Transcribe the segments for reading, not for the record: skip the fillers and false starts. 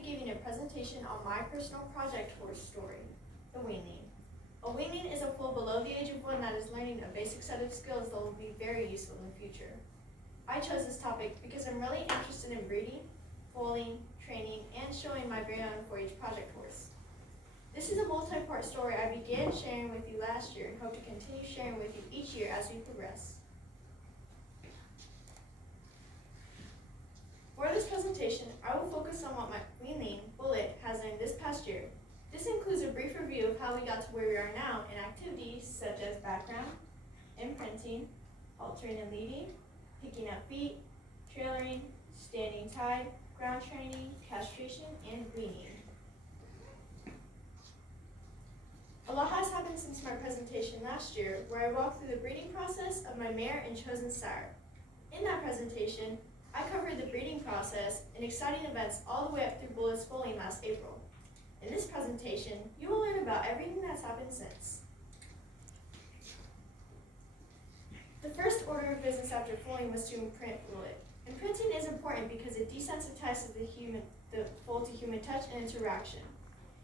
be giving a presentation on my personal project horse story, the Weanling. A Weanling is a foal below the age of 1 that is learning a basic set of skills that will be very useful in the future. I chose this topic because I'm really interested in breeding, foaling, training, and showing my very own 4-H project horse. This is a multi-part story I began sharing with you last year and hope to continue sharing with you each year as we progress. For this presentation, I will focus on what my Weanling, Bullet, has learned this past year. This includes a brief review of how we got to where we are now in activities such as background, imprinting, haltering and leading, picking up feet, trailering, standing tied, ground training, castration, and weaning. A lot has happened since my presentation last year, where I walked through the breeding process of my mare and chosen sire. In that presentation, I covered the breeding process and exciting events all the way up through Bullet's foaling last April. In this presentation, you will learn about everything that's happened since. The first order of business after foaling was to imprint Bullet. Imprinting is important because it desensitizes the foal to human touch and interaction.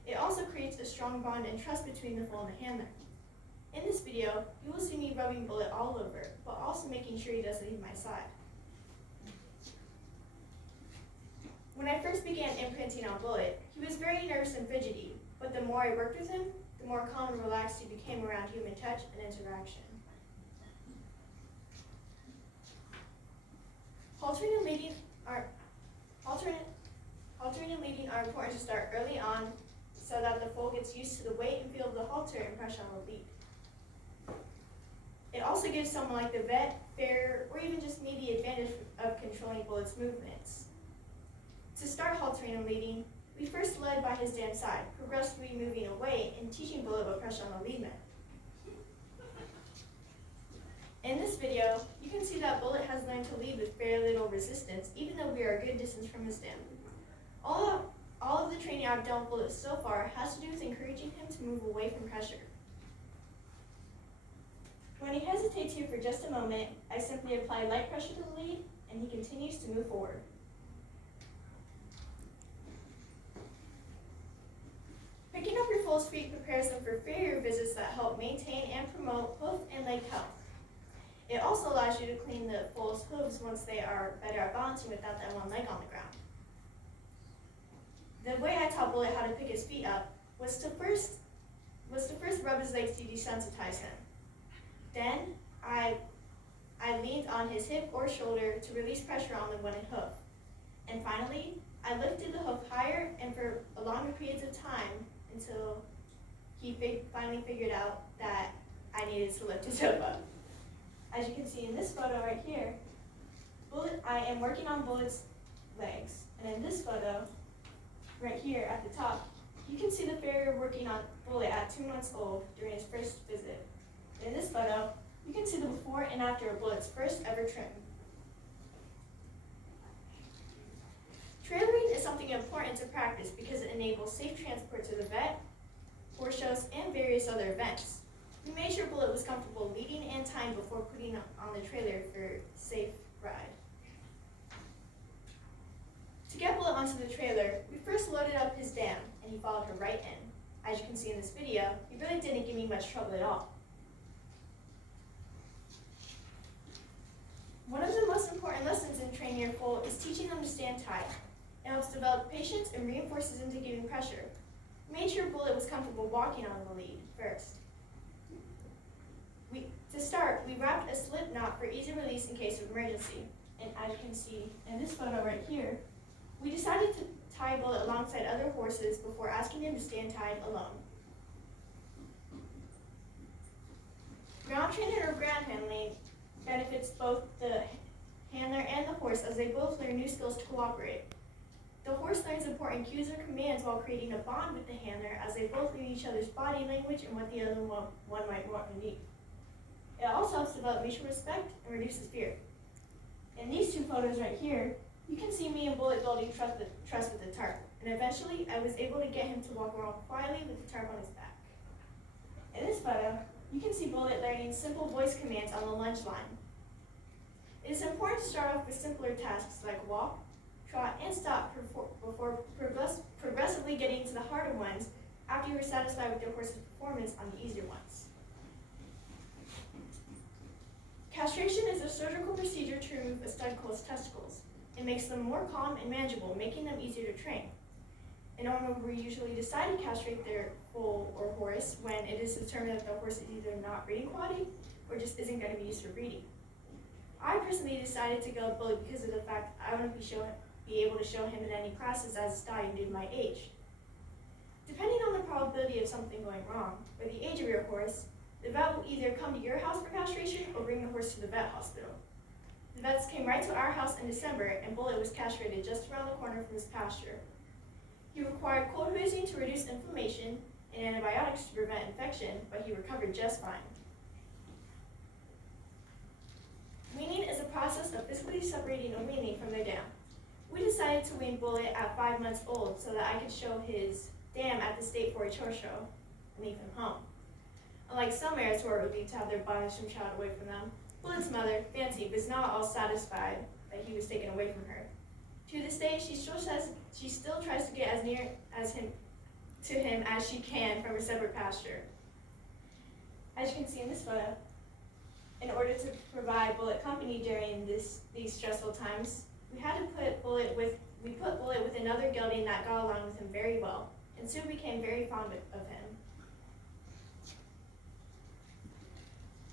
It also creates a strong bond and trust between the foal and the handler. In this video, you will see me rubbing Bullet all over, but also making sure he doesn't leave my side. When I first began imprinting on Bullet, he was very nervous and fidgety, but the more I worked with him, the more calm and relaxed he became around human touch and interaction. Haltering and leading are important to start early on so that the foal gets used to the weight and feel of the halter and pressure on the lead. It also gives someone like the vet, farrier, or even just me the advantage of controlling Bullet's movements. To start haltering and leading, we first led by his damn side, progressively moving away and teaching Bullet what pressure on the lead meant. In this video, you can see that Bullet has learned to lead with very little resistance, even though we are a good distance from his dam. All of the training I've done with Bullet so far has to do with encouraging him to move away from pressure. When he hesitates here for just a moment, I simply apply light pressure to the lead, and he continues to move forward. Picking up your foal's feet prepares them for farrier visits that help maintain and promote hoof and leg health. It also allows you to clean the foal's hooves once they are better at balancing without that one leg on the ground. The way I taught Bullet how to pick his feet up was to first rub his legs to desensitize him. Then I leaned on his hip or shoulder to release pressure on the wooden hoof. And finally, I lifted the hoof higher and for longer periods of time until he finally figured out that I needed to lift his hoof up. As you can see in this photo right here, I am working on Bullet's legs. And in this photo, right here at the top, you can see the farrier working on Bullet at 2 months old during his first visit. In this photo, you can see the before and after of Bullet's first ever trim. Trailering is something important to practice because it enables safe transport to the vet, horse shows, and various other events. We made sure Bullet was comfortable leading and tying before putting on the trailer for a safe ride. To get Bullet onto the trailer, we first loaded up his dam, and he followed her right in. As you can see in this video, he really didn't give me much trouble at all. One of the most important lessons in training your foal is teaching them to stand tied. It helps develop patience and reinforces into giving pressure. We made sure Bullet was comfortable walking on the lead first. To start, we wrapped a slip knot for easy release in case of emergency. And as you can see in this photo right here, we decided to tie Bullet alongside other horses before asking him to stand tied alone. Ground training or ground handling benefits both the handler and the horse as they both learn new skills to cooperate. The horse learns important cues or commands while creating a bond with the handler as they both read each other's body language and what the other one might want or need. It also helps develop mutual respect and reduces fear. In these 2 photos right here, you can see me and Bullet building trust with the tarp, and eventually I was able to get him to walk around quietly with the tarp on his back. In this photo, you can see Bullet learning simple voice commands on the lunge line. It is important to start off with simpler tasks like walk, trot, and stop before progressively getting to the harder ones after you were satisfied with your horse's performance on the easier ones. Castration is a surgical procedure to remove a stud colt's testicles. It makes them more calm and manageable, making them easier to train. An owner will usually decide to castrate their foal or horse when it is determined that the horse is either not breeding quality or just isn't going to be used for breeding. I personally decided to go with Bullet because of the fact I want to be able to show him in any classes as a stallion due to my age. Depending on the probability of something going wrong, or the age of your horse, the vet will either come to your house for castration or bring the horse to the vet hospital. The vets came right to our house in December, and Bullet was castrated just around the corner from his pasture. He required cold hoisting to reduce inflammation and antibiotics to prevent infection, but he recovered just fine. Weaning is a process of physically separating a weanling from their dam. We decided to wean Bullet at 5 months old so that I could show his dam at the State 4-H horse show and leave him home. Unlike some mares who are relieved to have their bothersome child away from them, Bullet's mother, Fancy, was not all satisfied that he was taken away from her. To this day, she still tries to get as near to him as she can from a separate pasture. As you can see in this photo, in order to provide Bullet company during these stressful times, we put Bullet with another gelding that got along with him very well, and soon became very fond of him.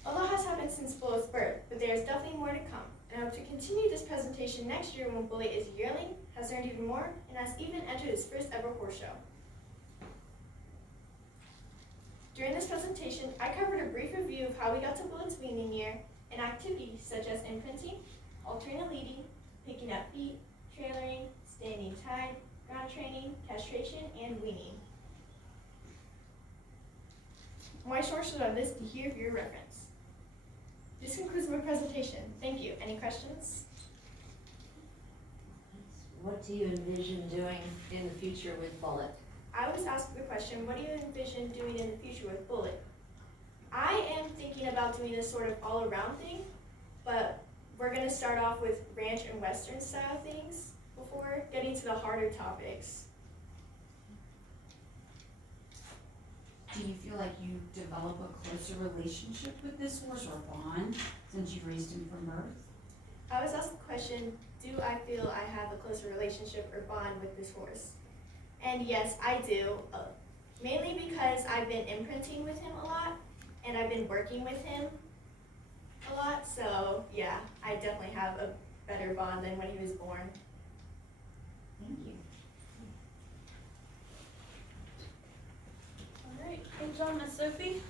A lot has happened since Bullet's birth, but there is definitely more to come, and I hope to continue this presentation next year when Bullet is a yearling, has learned even more, and has even entered his first ever horse show. During this presentation, I covered a brief review of how we got to Bullet's weaning year and activities such as imprinting, alternate leading, picking up feet, trailering, standing tied, ground training, castration, and weaning. My sources are listed here for your reference. This concludes my presentation. Thank you. Any questions? What do you envision doing in the future with Bullet? I was asked the question, what do you envision doing in the future with Bullet? I am thinking about doing a sort of all-around thing, but we're going to start off with ranch and western style things before getting to the harder topics. Do you feel like you develop a closer relationship with this horse or bond since you raised him from birth? I was asked the question, do I feel I have a closer relationship or bond with this horse? And yes, I do, mainly because I've been imprinting with him a lot, and I've been working with him a lot, so yeah, I definitely have a better bond than when he was born. Thank you. All right, good job, Miss Sophie.